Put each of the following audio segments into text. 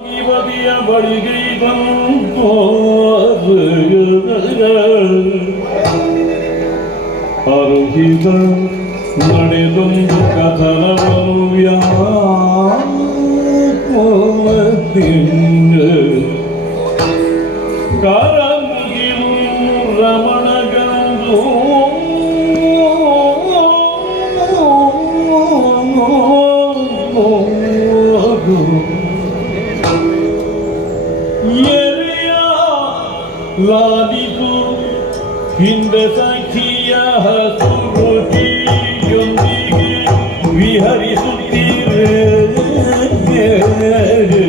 ಬದಿಯ ಬಳಿಗೈದಂತೋ ಅರುಹಿತ ನಡೆದೊಂದು ಕಥನವನು ವ್ಯಾಪದಿಂದ ಕರಮುಗಿರು ರಮಣಗಂದು ಎರೆಯ ಲಾದಿತು ಹಿಂದೆ ಸಖಿಯ ಹಸುರುಚಿಯೊಂದಿಗೆ ವಿಹರಿಸುತ್ತೀರೆ ಎರೆಯ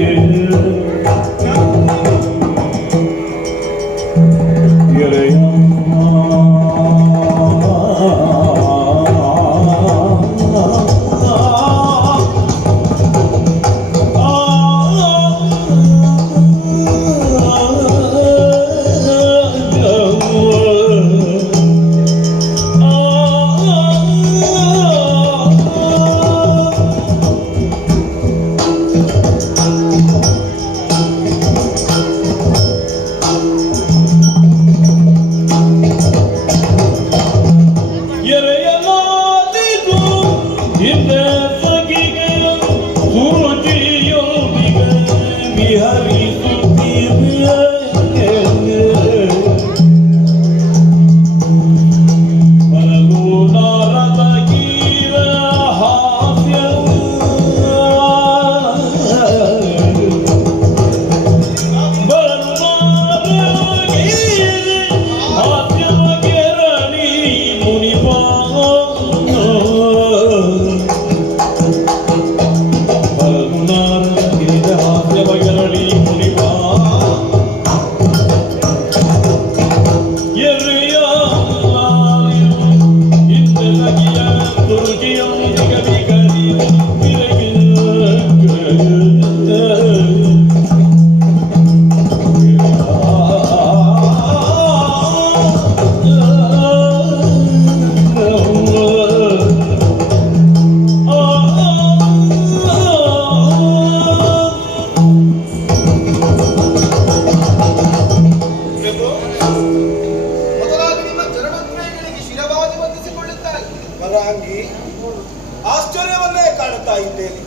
ಆಶ್ಚರ್ಯವನ್ನೇ ಕಾಣುತ್ತಾ ಇದ್ದೇನೆ.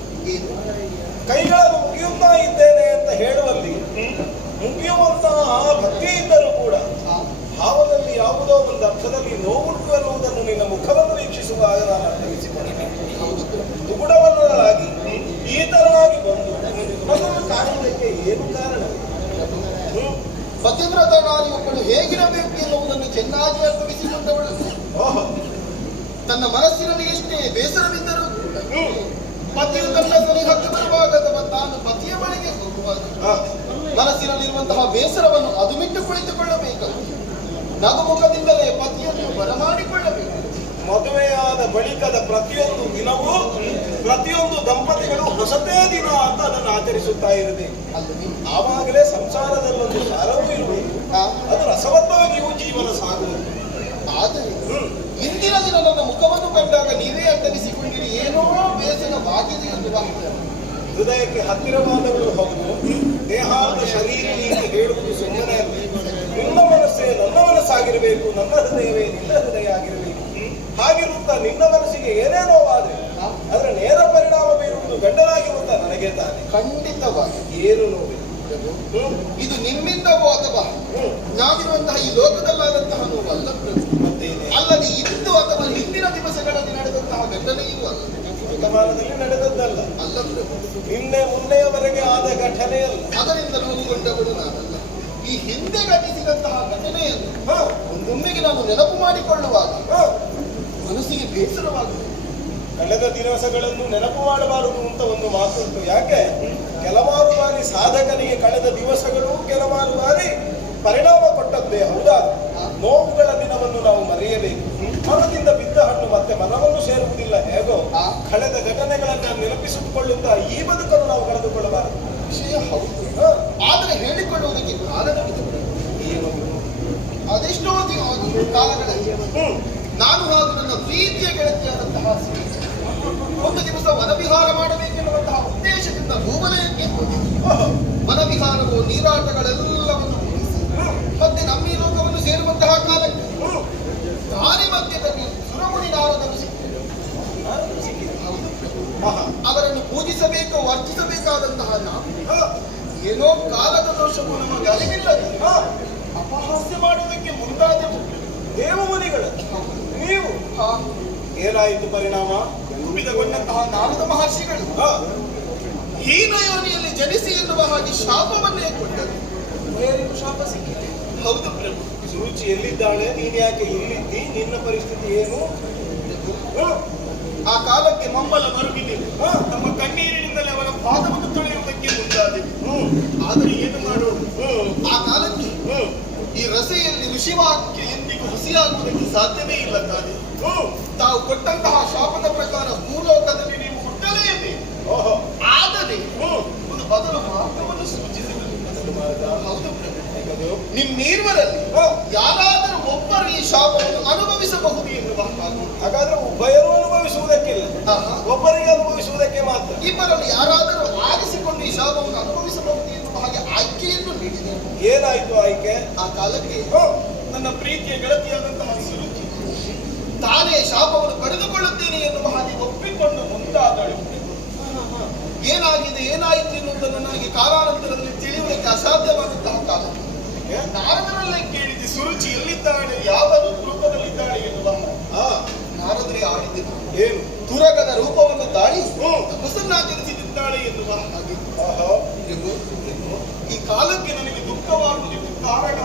ಕೈಗಳನ್ನು ಮುಗಿಯುತ್ತಾ ಇದ್ದೇನೆ ಅಂತ ಹೇಳುವಲ್ಲಿ ಮುಗಿಯುವಂತಹ ಭಕ್ತಿ ಇದ್ದರೂ ಕೂಡ ಭಾವದಲ್ಲಿ ಯಾವುದೋ ಒಂದು ಅರ್ಥದಲ್ಲಿ ನೋವುಂಟು ಎನ್ನುವುದನ್ನು ನಿನ್ನ ಮುಖವನ್ನು ವೀಕ್ಷಿಸುವಾಗ ನಾನು ಅರ್ಥವಿಸಿಕೊಂಡೆ. ದುಗುಡವನ್ನಾಗಿ ಈ ತರವಾಗಿ ಬಂದು ನನ್ನನ್ನು ಕಾಣುವುದಕ್ಕೆ ಏನು ಕಾರಣ? ಪತಿವ್ರತ ನಾರಿಯೊಬ್ಬಳು ಹೇಗಿರಬೇಕು ಎನ್ನುವುದನ್ನು ಚೆನ್ನಾಗಿ ಅರ್ಥವಿಸಿಕೊಂಡವಳು. ತನ್ನ ಮನಸ್ಸಿನಲ್ಲಿ ಎಷ್ಟೇ ಬೇಸರವಿದ್ದರೂ ಪತಿಯು ತನ್ನ ಸನಿಹಕ್ಕೆ ಬರುವಾಗ ಅಥವಾ ತಾನು ಪತಿಯ ಬಳಿಗೆ ಹೋಗುವಾಗ ಮನಸ್ಸಿನಲ್ಲಿರುವಂತಹ ಬೇಸರವನ್ನು ಅದುಮಿಟ್ಟು ಕುಳಿತುಕೊಳ್ಳಬೇಕು. ನಗುಮುಖದಿಂದಲೇ ಪತಿಯನ್ನು ಬರಮಾಡಿಕೊಳ್ಳಬೇಕು. ಮದುವೆಯಾದ ಬಳಿಕದ ಪ್ರತಿಯೊಂದು ದಿನವೂ ಪ್ರತಿಯೊಂದು ದಂಪತಿಗಳು ಹೊಸತೇ ದಿನ ಅಂತ ಅದನ್ನು ಆಚರಿಸುತ್ತಾ ಇರಬೇಕು. ಆವಾಗಲೇ ಸಂಸಾರದಲ್ಲೊಂದು ಸಾರವೂ ಇರುವುದು, ಅದು ರಸವತ್ತಾಗಿಯೂ ಜೀವನ ಸಾಗುವುದು. ಆದರೆ ಇಂದಿನ ದಿನ ನನ್ನ ಮುಖವನ್ನು ಕಂಡಾಗ ನೀವೇ ಅರ್ಥವಿಸಿಕೊಂಡಿರಿ, ಏನೋ ಬೇಸರವಾಗಿದೆ ಎಂದು. ಹೃದಯಕ್ಕೆ ಹತ್ತಿರವಾದವರು ಹೌದು, ದೇಹಾದ ಶರೀರ ಹೇಳುವುದು ಸುಮ್ಮನೆ ಅಲ್ಲ. ನಿನ್ನ ಮನಸ್ಸೇ ನನ್ನ ಮನಸ್ಸಾಗಿರಬೇಕು, ನನ್ನ ಹೃದಯವೇ ನಿನ್ನ ಹೃದಯ ಆಗಿರಬೇಕು. ಹಾಗಿರುತ್ತಾ ನಿನ್ನ ಮನಸ್ಸಿಗೆ ಏನೇ ನೋವಾದ್ರೆ ಅದರ ನೇರ ಪರಿಣಾಮ ಬೀರುವುದು ಗಂಡನಾಗಿರುತ್ತ ನನಗೆ ತಾನೆ. ಖಂಡಿತವಾಗಿ ಏನು ನೋವು ಇದು ನಿಮ್ಮಿಂದವೋ ಅಥವಾ ನಾವಿರುವಂತಹ ಈ ಲೋಕದಲ್ಲಾದಂತಹ ನೋವು ಅಲ್ಲ ಪ್ರಭು. ಅಲ್ಲದೆ ಇಂದು ಅಥವಾ ಹಿಂದಿನ ದಿವಸಗಳಲ್ಲಿ ನಡೆದಂತಹ ಘಟನೆಯೂ ಅಲ್ಲ, ಶತಮಾನದಲ್ಲಿ ನಡೆದದ್ದಲ್ಲ ಅಲ್ಲ ಪ್ರಭು. ನಿನ್ನೆ ಮೊನ್ನೆಯವರೆಗೆ ಆದ ಘಟನೆ ಅಲ್ಲ. ಅದರಿಂದ ನೋವುಗೊಂಡವಳು ನಾನಲ್ಲ. ಈ ಹಿಂದೆ ಘಟಿಸಿದಂತಹ ಘಟನೆಯನ್ನು ಒಮ್ಮೊಮ್ಮೆಗೆ ನಾನು ನೆನಪು ಮಾಡಿಕೊಳ್ಳುವಾಗ ಮನಸ್ಸಿಗೆ ಬೇಸರವಾಗುತ್ತದೆ. ಕಳೆದ ದಿವಸಗಳನ್ನು ನೆನಪು ಮಾಡಬಾರದು ಅಂತ ಒಂದು ಮಾತುಂಟು. ಯಾಕೆ? ಕೆಲವಾರು ಬಾರಿ ಸಾಧಕನಿಗೆ ಕಳೆದ ದಿವಸಗಳು ಕೆಲವಾರು ಬಾರಿ ಪರಿಣಾಮ ಕೊಟ್ಟದ್ದೇ. ಹೌದಾ? ನೋವುಗಳ ದಿನವನ್ನು ನಾವು ಮರೆಯಬೇಕು. ಮರದಿಂದ ಬಿದ್ದ ಹಣ್ಣು ಮತ್ತೆ ಮರವನ್ನು ಸೇರುವುದಿಲ್ಲ. ಹೇಗೋ ಕಳೆದ ಘಟನೆಗಳನ್ನ ನೆನಪಿಸಿಕೊಳ್ಳುತ್ತಾ ಈ ಬದುಕನ್ನು ನಾವು ಕಳೆದುಕೊಳ್ಳಬಾರದು. ವಿಷಯ ಹೌದು, ಆದರೆ ಹೇಳಿಕೊಳ್ಳುವುದಕ್ಕೆ ಕಾರಣವಿದೆ. ಏನು? ಅದೆಷ್ಟೋ ಕಾಲಗಳಲ್ಲಿ ನಾನು ಹಾಗೂ ನನ್ನ ಪ್ರೀತಿಯ ಗೆಳತಿಯಾದಂತಹ ಒಂದು ದಿವಸ ವನವಿಹಾರ ಮಾಡಬೇಕೆನ್ನುವಂತಹ ಉದ್ದೇಶದಿಂದ ಭೂವಲಯಕ್ಕೆ ಹೋಗಿದ್ದೆ. ವಿಹಾರವೋ ನೀರಾಟಗಳೆಲ್ಲವನ್ನು ಮುಗಿಸಿ ಮತ್ತೆ ನಮ್ಮ ಈ ಲೋಕವನ್ನು ಸೇರುವಂತಹ ಕಾಲಕ್ಕೆ ದಾರಿ ಮಧ್ಯದಲ್ಲಿ ಸುರಮುನಿ ನಾರದರು ಸಿಕ್ಕಿದರು. ಹೌದು ಪ್ರಭು. ಅವರನ್ನು ಪೂಜಿಸಬೇಕು, ವರ್ಜಿಸಬೇಕಾದಂತಹ ನಾವು ಏನೋ ಕಾಲದ ದೋಷವು ನಮಗೆ ಅರಿವಿಲ್ಲದೆ ಅಪಹಾಸ್ಯ ಮಾಡುವುದಕ್ಕೆ ಮುಂದಾದೆವು ದೇವಮುನಿಗಳು. ನೀವು ಏನಾಯಿತು ಪರಿಣಾಮ? ತುಂಬಿದಗೊಂಡಂತಹ ನಾರದ ಮಹರ್ಷಿಗಳು ಹೀನ ಯೋನಿಯಲ್ಲಿ ಜನಿಸಿ ಎನ್ನುವ ಹಾಗೆ ಶಾಪವನ್ನೇ ಕೊಟ್ಟರು. ಬೇರೆಗೂ ಶಾಪ ಸಿಕ್ಕಿದೆ. ಹೌದು ಪ್ರಭು. ಸುರುಚಿ ಎಲ್ಲಿದ್ದಾಳೆ? ನೀನ್ ಯಾಕೆ ಇಲ್ಲಿದ್ದಿ? ನಿನ್ನ ಪರಿಸ್ಥಿತಿ ಏನು? ಆ ಕಾಲಕ್ಕೆ ಮಮ್ಮಲ ಮರುಗಿದೆವು. ನಮ್ಮ ಕಣ್ಣೀರಿನಿಂದಲೇ ಅವರ ಪಾದವನ್ನು ತೊಳೆಯುವುದಕ್ಕೆ ಮುಂದಾದೆವು. ಆದರೆ ಏನು ಮಾಡೋದು? ಆ ಕಾಲಕ್ಕೆ ಈ ರಸೆಯಲ್ಲಿ ಋಷಿವಾಕ್ಯ ಎಂದಿಗೂ ಹುಸಿಯಾಗುವುದಕ್ಕೆ ಸಾಧ್ಯವೇ ಇಲ್ಲ ತಾನೆ. ತಾವು ಕೊಟ್ಟಂತಹ ಶಾಪದ ಪ್ರಕಾರ ಭೂಲೋಕದಲ್ಲಿ ನೀವು ಹುಟ್ಟಲೇಬೇಕು. ಆದರೆ ಒಂದು ಬದಲು ಮಾರ್ಗವನ್ನು ಸೂಚಿಸಿದರು. ಹೌದು ಪ್ರಭು. ನಿಮ್ಮೀರ್ವರಲ್ಲಿ ಯಾರಾದರೂ ಒಬ್ಬರು ಈ ಶಾಪವನ್ನು ಅನುಭವಿಸಬಹುದು ಎನ್ನುವ ಹಾಗಾದ್ರೆ ಉಭಯರು ಅನುಭವಿಸುವುದಕ್ಕಿಲ್ಲ, ಒಬ್ಬರಿಗೆ ಅನುಭವಿಸುವುದಕ್ಕೆ ಮಾತ್ರ. ಇಬ್ಬರಲ್ಲಿ ಯಾರಾದರೂ ಆರಿಸಿಕೊಂಡು ಈ ಶಾಪವನ್ನು ಅನುಭವಿಸಬಹುದು ಎನ್ನುವ ಹಾಗೆ ಆಯ್ಕೆಯನ್ನು ನೀಡಿದರು. ಏನಾಯ್ತು ಆಯ್ಕೆ? ಆ ಕಾಲಕ್ಕೆ ನನ್ನ ಪ್ರೀತಿಯ ಗೆಳತಿಯಾದಂತಹ ಸುರುಚಿ ತಾನೇ ಶಾಪವನ್ನು ಪಡೆದುಕೊಳ್ಳುತ್ತೇನೆ ಎನ್ನುವ ಹಾಗೆ ಒಪ್ಪಿಕೊಂಡು ಮುಂದಾದಳು. ಏನಾಗಿದೆ ಏನಾಯಿತು ಎನ್ನುವುದನ್ನು ನನಗೆ ಕಾಲಾನಂತರದಲ್ಲಿ ತಿಳಿಯುವುದಕ್ಕೆ ಅಸಾಧ್ಯವಾದಂತಹ ಕಾಲ. ನಾರದರಲ್ಲೇ ಕೇಳಿದೆ, ಸುರುಚಿ ಎಲ್ಲಿದ್ದಾಳೆ, ಯಾವ ರೂಪದಲ್ಲಿದ್ದಾಳೆ ಎನ್ನುವ. ನಾರದರೇ ಆಡಿದರು, ಏನು ತುರಗದ ರೂಪವನ್ನು ತಾಳಿ ತಪಸ್ಸನ್ನಾಚರಿಸುತ್ತಿದ್ದಾಳೆ ಎನ್ನುವ ಹಾಗೆ. ಈ ಕಾಲಕ್ಕೆ ನನಗೆ ದುಃಖವಾಗುವುದಕ್ಕೆ ಕಾರಣ